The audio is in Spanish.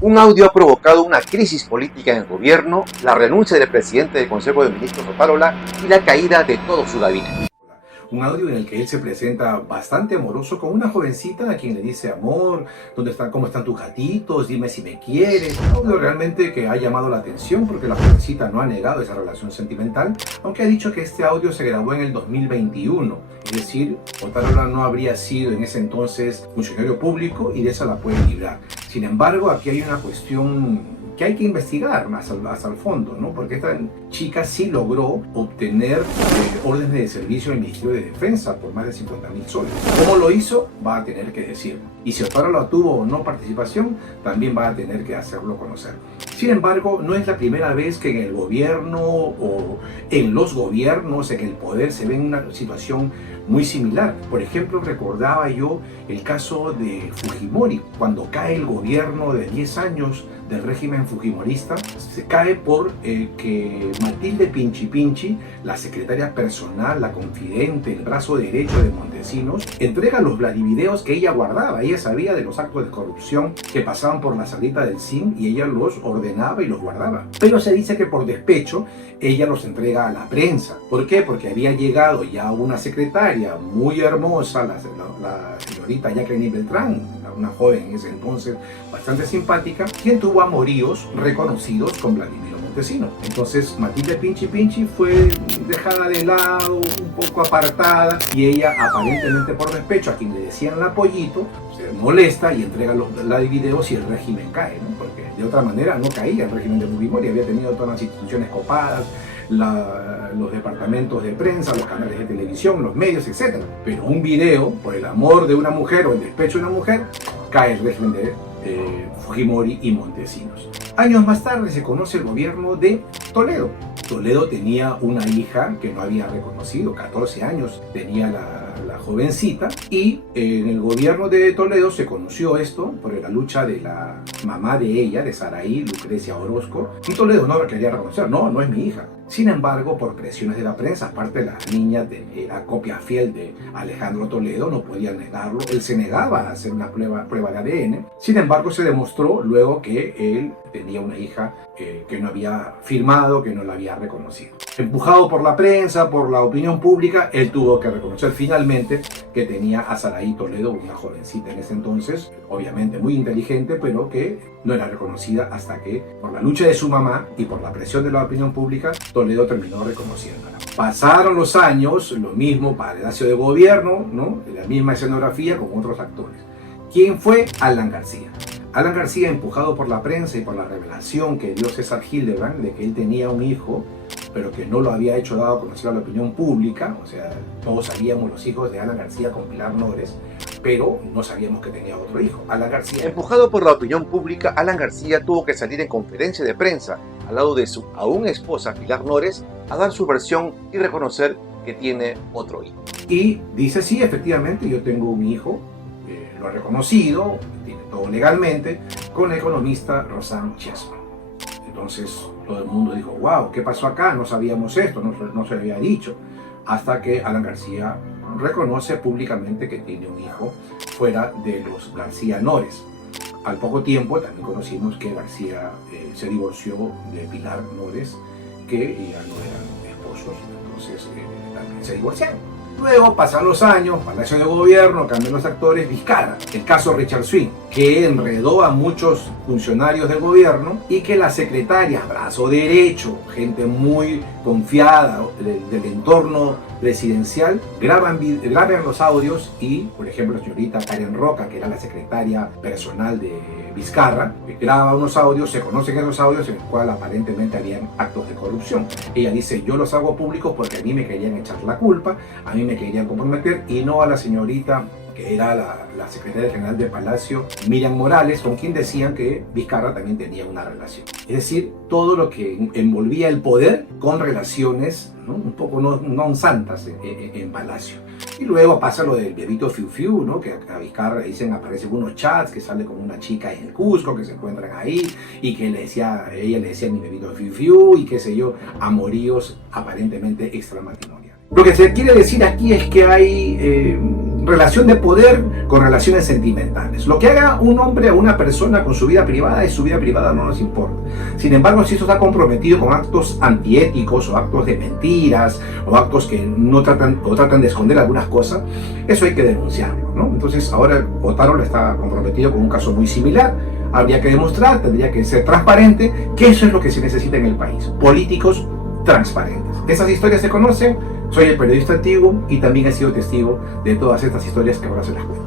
Un audio ha provocado una crisis política en el gobierno, la renuncia del presidente del Consejo de Ministros, Otárola, y la caída de todo su gabinete. Un audio en el que él se presenta bastante amoroso con una jovencita a quien le dice: amor, ¿dónde están, cómo están tus gatitos? Dime si me quieres. Un audio realmente que ha llamado la atención porque la jovencita no ha negado esa relación sentimental, aunque ha dicho que este audio se grabó en el 2021. Es decir, Otárola no habría sido en ese entonces funcionario público y de esa la puede librar. Sin embargo, aquí hay una cuestión que hay que investigar más hasta el fondo, ¿no? Porque esta chica sí logró obtener órdenes de servicio del Ministerio de Defensa por más de 50.000 soles. ¿Cómo lo hizo? Va a tener que decir. Y si Otárola tuvo o no participación, también va a tener que hacerlo conocer. Sin embargo, no es la primera vez que en el gobierno o en los gobiernos, en el poder, se ve una situación muy similar. Por ejemplo, recordaba yo el caso de Fujimori. Cuando cae el gobierno de 10 años del régimen fujimorista, se cae por que Matilde Pinchi Pinchi, la secretaria personal, la confidente, el brazo derecho de Montesinos, entrega los vladivideos que ella guardaba. Ella sabía de los actos de corrupción que pasaban por la salita del CIN y ella los ordenaba y los guardaba. Pero se dice que por despecho ella los entrega a la prensa. ¿Por qué? Porque había llegado ya una secretaria muy hermosa, la señorita Jacqueline Beltrán, una joven en ese entonces bastante simpática, quien tuvo amoríos reconocidos con Vladimiro Montesinos. Entonces Matilde Pinchi Pinchi fue dejada de lado, un poco apartada, y ella, aparentemente por despecho, a quien le decían la pollito, se molesta y entrega los videos y el régimen cae, ¿no? Porque de otra manera no caía el régimen de Fujimori, había tenido todas las instituciones copadas, los departamentos de prensa, los canales de televisión, los medios, etc. Pero un video, por el amor de una mujer o el despecho de una mujer, cae el régimen de Fujimori y Montesinos. Años más tarde se conoce el gobierno de Toledo. Toledo tenía una hija que no había reconocido, 14 años tenía la jovencita, y en el gobierno de Toledo se conoció esto por la lucha de la mamá de ella, de Saraí, Lucrecia Orozco, y Toledo no quería reconocer: no es mi hija. Sin embargo, por presiones de la prensa, aparte la niña era copia fiel de Alejandro Toledo, no podía negarlo, él se negaba a hacer una prueba de ADN. Sin embargo, se demostró luego que él tenía una hija que no había firmado, que no la había reconocido. Empujado por la prensa, por la opinión pública, él tuvo que reconocer finalmente que tenía a Saraí Toledo, una jovencita en ese entonces, obviamente muy inteligente, pero que no era reconocida hasta que, por la lucha de su mamá y por la presión de la opinión pública, Toledo terminó reconociéndola. Pasaron los años, lo mismo Palacio de Gobierno, ¿no? La misma escenografía con otros actores. ¿Quién fue? Alan García. Alan García, empujado por la prensa y por la revelación que dio César Hildebrand de que él tenía un hijo, pero que no lo había hecho dado a conocer a la opinión pública, o sea, todos sabíamos los hijos de Alan García con Pilar Nores, pero no sabíamos que tenía otro hijo, Alan García. Empujado por la opinión pública, Alan García tuvo que salir en conferencia de prensa al lado de su aún esposa Pilar Nores a dar su versión y reconocer que tiene otro hijo. Y dice: sí, efectivamente, yo tengo un hijo, lo ha reconocido, tiene todo legalmente, con la economista Rosanne Chessman. Entonces todo el mundo dijo: wow, ¿qué pasó acá? No sabíamos esto, no se había dicho. Hasta que Alan García reconoce públicamente que tiene un hijo fuera de los García Nores. Al poco tiempo también conocimos que García se divorció de Pilar Nores, que ya no eran esposos, entonces también se divorciaron. Luego pasan los años, Palacio de Gobierno, cambian los actores, Vizcarra, el caso Richard Swing, que enredó a muchos funcionarios del gobierno y que la secretaria, brazo derecho, gente muy confiada del entorno presidencial, graban los audios y, por ejemplo, la señorita Karen Roca, que era la secretaria personal de Vizcarra, graba unos audios, se conocen esos audios en los cuales aparentemente habían actos de corrupción. Ella dice: yo los hago públicos porque a mí me querían echar la culpa, a mí me querían comprometer, y no a la señorita que era la secretaria general de Palacio, Miriam Morales, con quien decían que Vizcarra también tenía una relación. Es decir, todo lo que envolvía el poder con relaciones, ¿no?, un poco no santas en Palacio. Y luego pasa lo del bebito Fiu Fiu, ¿no?, que a Vizcarra dicen, aparecen unos chats que sale con una chica en el Cusco, que se encuentran ahí, y que ella le decía mi bebito Fiu Fiu, y qué sé yo, amoríos aparentemente extramatrimoniales. Lo que se quiere decir aquí es que hay relación de poder con relaciones sentimentales. Lo que haga un hombre o una persona con su vida privada es su vida privada, no nos importa. Sin embargo, si esto está comprometido con actos antiéticos o actos de mentiras o actos que no tratan de esconder algunas cosas, eso hay que denunciarlo, ¿no? Entonces ahora Otárola está comprometido con un caso muy similar. Habría que demostrar, tendría que ser transparente, que eso es lo que se necesita en el país. Políticos transparentes. Esas historias se conocen, soy el periodista antiguo y también he sido testigo de todas estas historias que ahora se las cuento.